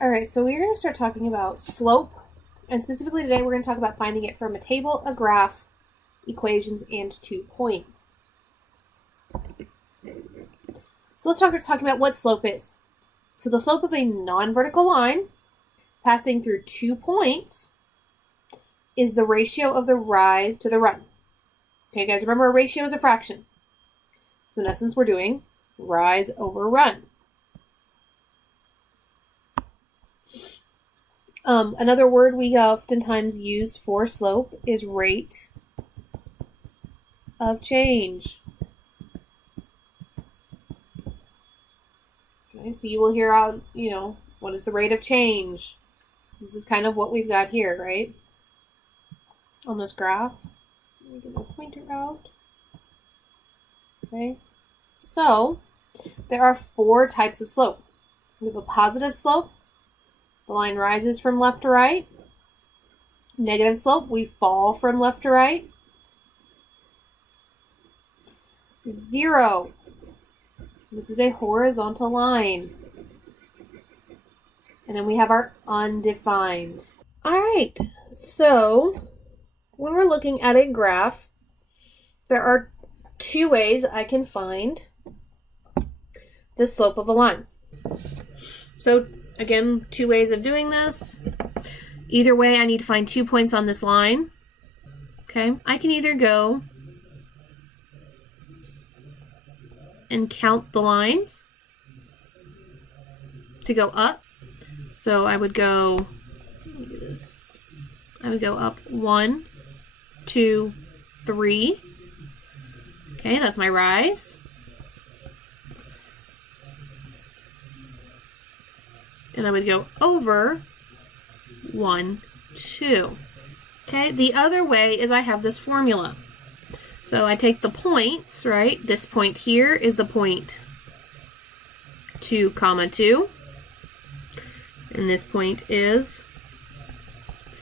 All right, so we're going to start talking about slope, and specifically today we're going to talk about finding it from a table, a graph, equations, and 2 points. So let's talk about what slope is. So the slope of a non-vertical line passing through 2 points is the ratio of the rise to the run. Okay, guys, remember a ratio is a fraction. So in essence, we're doing rise over run. Another word we oftentimes use for slope is rate of change. Okay, so you will hear out, what is the rate of change? This is kind of what we've got here, right? On this graph. Let me get my pointer out. Okay, so there are 4 types of slope. We have a positive slope. The line rises from left to right. Negative slope, we fall from left to right. 0. This is a horizontal line. And then we have our undefined. All right, so when we're looking at a graph, there are 2 ways I can find the slope of a line. So again, 2 ways of doing this. Either way, I need to find 2 points on this line. Okay, I can either go and count the lines to go up. So I would go, let me do this. I would go up 1, 2, 3. Okay, that's my rise. And I would go over 1, 2. Okay, the other way is I have this formula. So I take the points, right? This point here is the point 2, 2. And this point is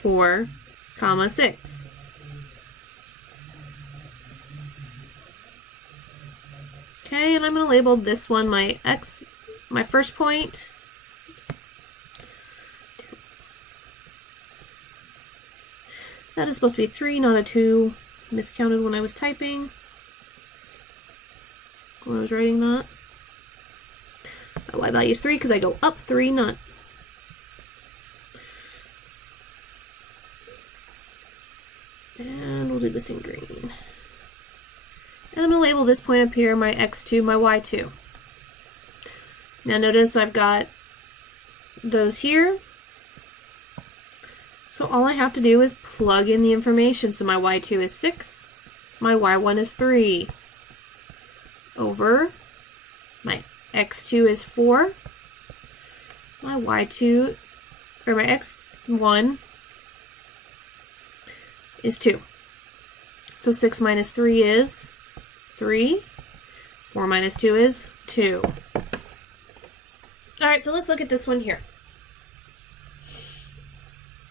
4, 6. Okay, and I'm going to label this one my x, my first point. Oops. That is supposed to be 3, not a 2. Miscounted when I was typing. When I was writing that. My y value is 3 because I go up 3, not. And we'll do this in green. And I'm going to label this point up here my x2, my y2. Now notice I've got those here. So all I have to do is plug in the information. So my y2 is 6, my y1 is 3, over my x2 is 4, my y2, or my x1 is 2. So 6 minus 3 is 3, 4 minus 2 is 2. All right, so let's look at this one here.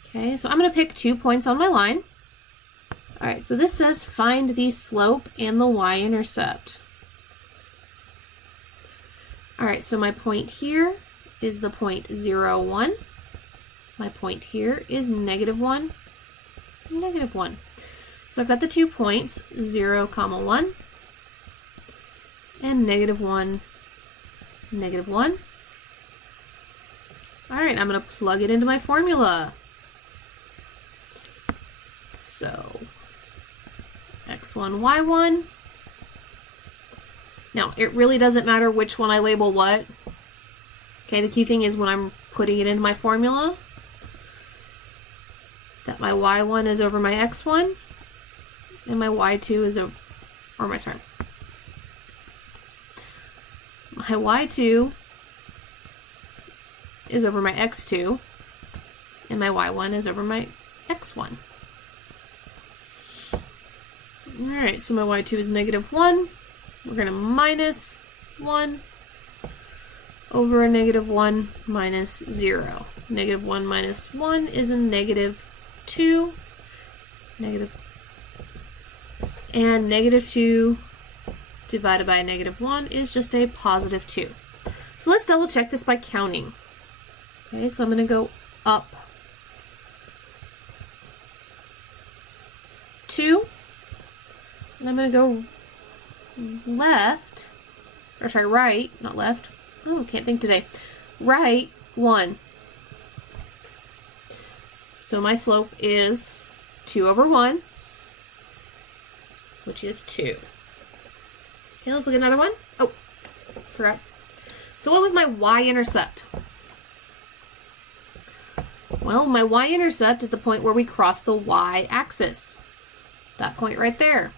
Okay, so I'm going to pick 2 points on my line. All right, so this says find the slope and the y-intercept. All right, so my point here is the point 0, 1. My point here is -1, -1. So I've got the 2 points, 0, 1, and -1, -1. All right, I'm going to plug it into my formula. So x1, y1. Now, it really doesn't matter which one I label what. Okay, the key thing is when I'm putting it into my formula, that my y1 is over my x1, and my y2 is over, or my, sorry, my y2 is over my x2, and my y1 is over my x1. Alright, so my y2 is -1. We're going to minus 1 over a -1 minus 0. -1 minus 1 is a -2. And -2 divided by -1 is just a +2. So let's double check this by counting. Okay, so I'm going to go up 2, and I'm going to go left, or sorry, right, not left. Oh, can't think today. Right 1. So my slope is 2 over 1, which is 2. Okay, let's look at another one. Oh, forgot. So what was my y-intercept? Well, my y-intercept is the point where we cross the y-axis. That point right there.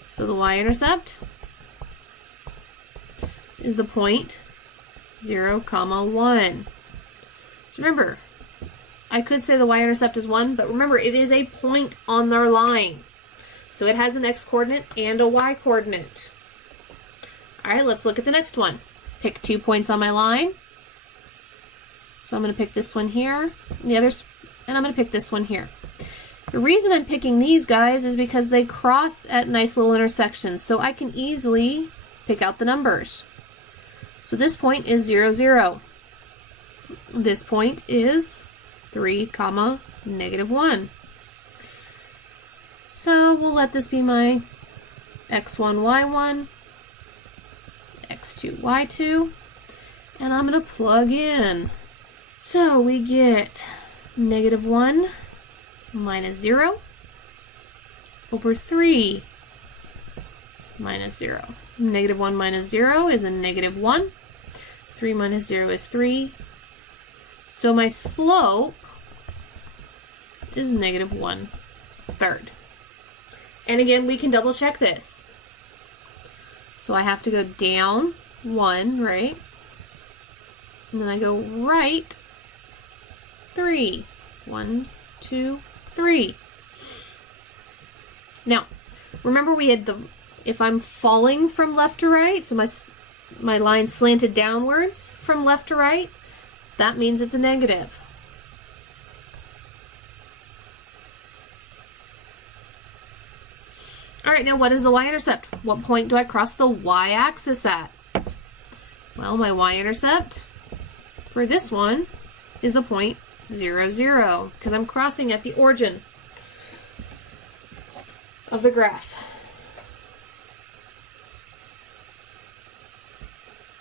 So the y-intercept is the point 0, 1. So remember, I could say the y-intercept is 1, but remember, it is a point on their line. So it has an x-coordinate and a y-coordinate. All right, let's look at the next one. Pick 2 points on my line. So I'm going to pick this one here, and I'm going to pick this one here. The reason I'm picking these guys is because they cross at nice little intersections, so I can easily pick out the numbers. So this point is 0, 0. This point is 3, -1. So we'll let this be my x1, y1, x2, y2, and I'm going to plug in. So we get -1 minus 0 over 3 minus 0. -1 minus 0 is a -1. 3 minus 0 is 3. So my slope is -1/3. And again, we can double check this. So I have to go down 1, right? And then I go right 3. 1, 2, 3. Now, remember we had if I'm falling from left to right, so my line slanted downwards from left to right, that means it's a negative. All right, now what is the y-intercept? What point do I cross the y-axis at? Well, my y-intercept for this one is the point 0, 0, because I'm crossing at the origin of the graph.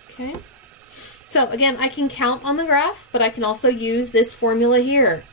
Okay, so again, I can count on the graph, but I can also use this formula here.